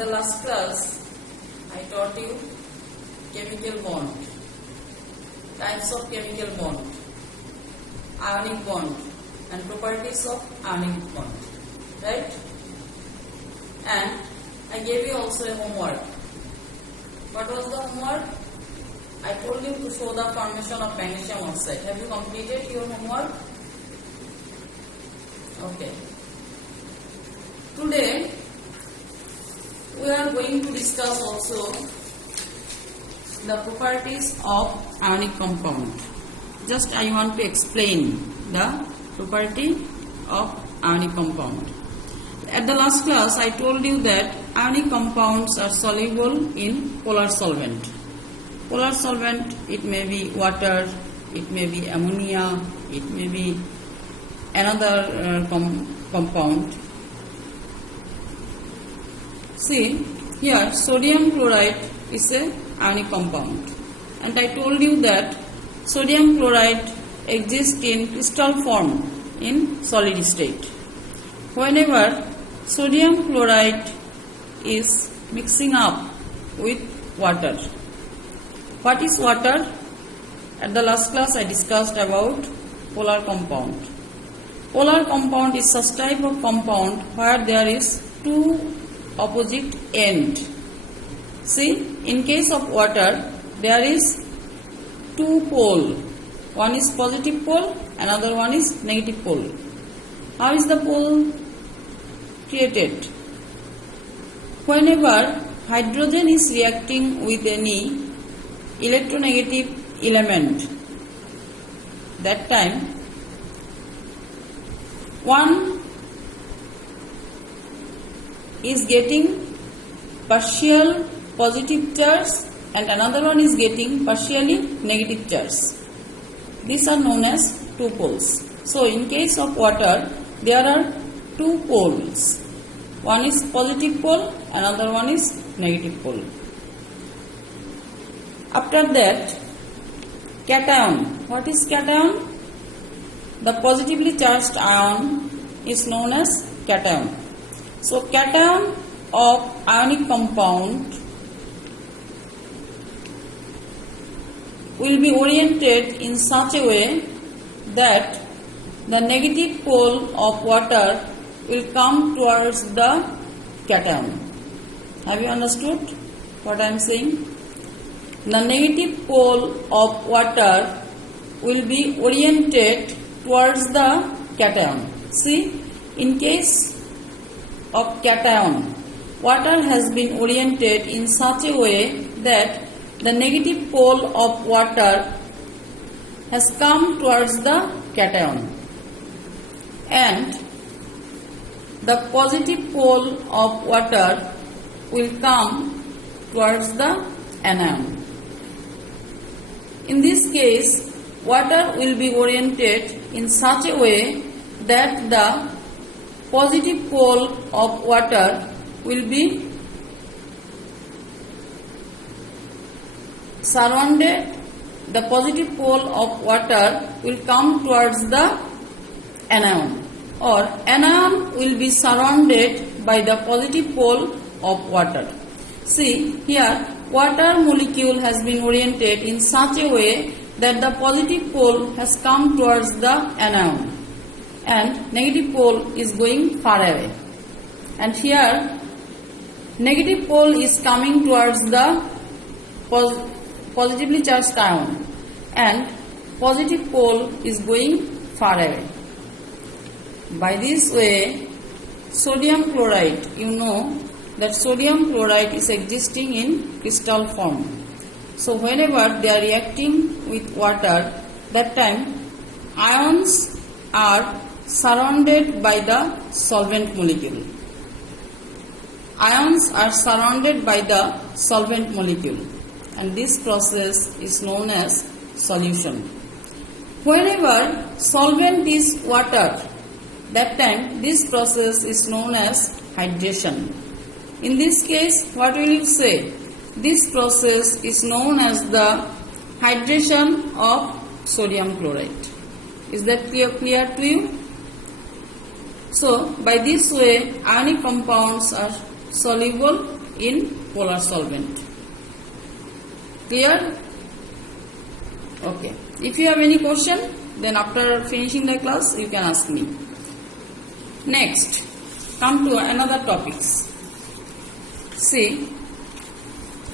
the last class, I taught you chemical bond, types of chemical bond, ionic bond, and properties of ionic bond, right? And I gave you also a homework. What was the homework? I told you to show the formation of magnesium oxide. Have you completed your homework? Okay. Today, we are going to discuss also the properties of ionic compound. Just I want to explain the property of ionic compound. At the last class, I told you that ionic compounds are soluble in polar solvent. Polar solvent, it may be water, it may be ammonia, it may be another compound. See, here sodium chloride is a ionic compound, and I told you that sodium chloride exists in crystal form in solid state. Whenever sodium chloride is mixing up with water. What is water? At the last class I discussed about polar compound. Polar compound is such type of compound where there is two opposite end. See, in case of water, there is two pole. One is positive pole, another one is negative pole. How is the pole created? Whenever hydrogen is reacting with any electronegative element, that time one is getting partial positive charge and another one is getting partially negative charge. These are known as two poles. So in case of water, there are two poles. One is positive pole, another one is negative pole. After that, cation. What is cation? The positively charged ion is known as cation. So cation of ionic compound will be oriented in such a way that the negative pole of water will come towards the cation. Have you understood what I am saying? The negative pole of water will be oriented towards the cation. See, in case of cation, water has been oriented in such a way that the negative pole of water has come towards the cation and the positive pole of water will come towards the anion. In this case, water will be oriented in such a way that the positive pole of water will be surrounded. The positive pole of water will come towards the anion, or anion will be surrounded by the positive pole of water. See, here water molecule has been oriented in such a way that the positive pole has come towards the anion and negative pole is going far away. And here negative pole is coming towards the positively charged ion and positive pole is going far away. By this way, sodium chloride, you know that sodium chloride is existing in crystal form. So whenever they are reacting with water, that time ions are surrounded by the solvent molecule. Ions are surrounded by the solvent molecule, and this process is known as solution. Whenever solvent is water, that time this process is known as hydration. In this case, what will you say? This process is known as the hydration of sodium chloride. Is that clear to you? So, by this way, ionic compounds are soluble in polar solvent. Clear? Okay. If you have any question, then after finishing the class, you can ask me. Next, come to another topics. See,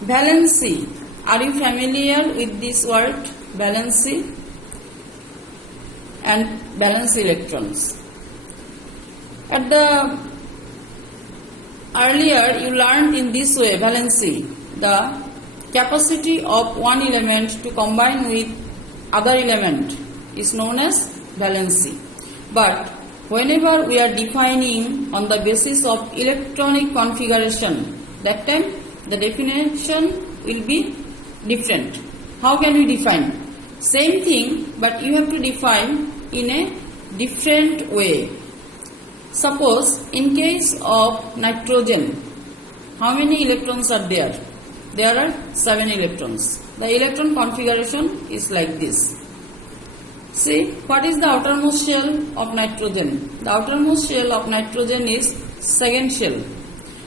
valency. Are you familiar with this word, valency and valence electrons? At the earlier, you learned in this way, valency, the capacity of one element to combine with other element is known as valency. But whenever we are defining on the basis of electronic configuration, that time the definition will be different. How can we define? Same thing, but you have to define in a different way. Suppose in case of nitrogen, how many electrons are there? There are 7 electrons. The electron configuration is like this. See, what is the outermost shell of nitrogen? The outermost shell of nitrogen is second shell.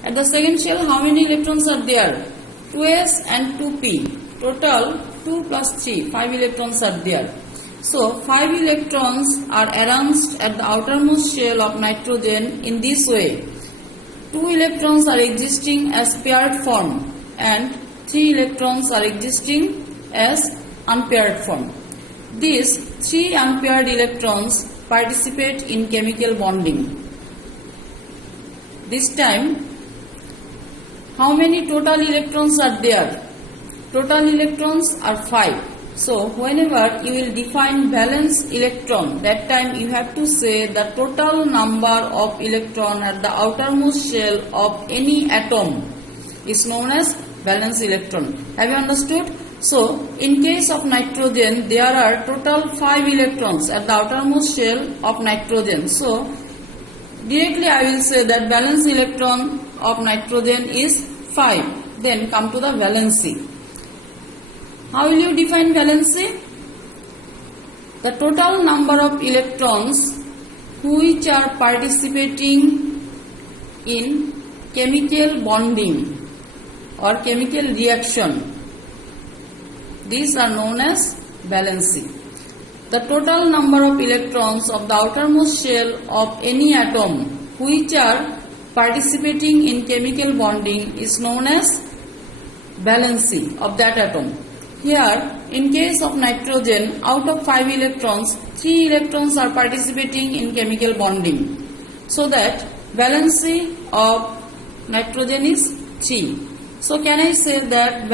At the second shell, how many electrons are there? 2s and 2p. Total 2 plus 3, 5 electrons are there. So, 5 electrons are arranged at the outermost shell of nitrogen in this way. 2 electrons are existing as paired form and 3 electrons are existing as unpaired form. These 3 unpaired electrons participate in chemical bonding. This time, how many total electrons are there? Total electrons are 5. So, whenever you will define valence electron, that time you have to say the total number of electron at the outermost shell of any atom is known as valence electron. Have you understood? So, in case of nitrogen, there are total 5 electrons at the outermost shell of nitrogen. So, directly I will say that valence electron of nitrogen is 5. Then come to the valency. How will you define valency? The total number of electrons which are participating in chemical bonding or chemical reaction. These are known as valency. The total number of electrons of the outermost shell of any atom which are participating in chemical bonding is known as valency of that atom. Here, in case of nitrogen, out of 5 electrons, 3 electrons are participating in chemical bonding. So that valency of nitrogen is 3. So can I say that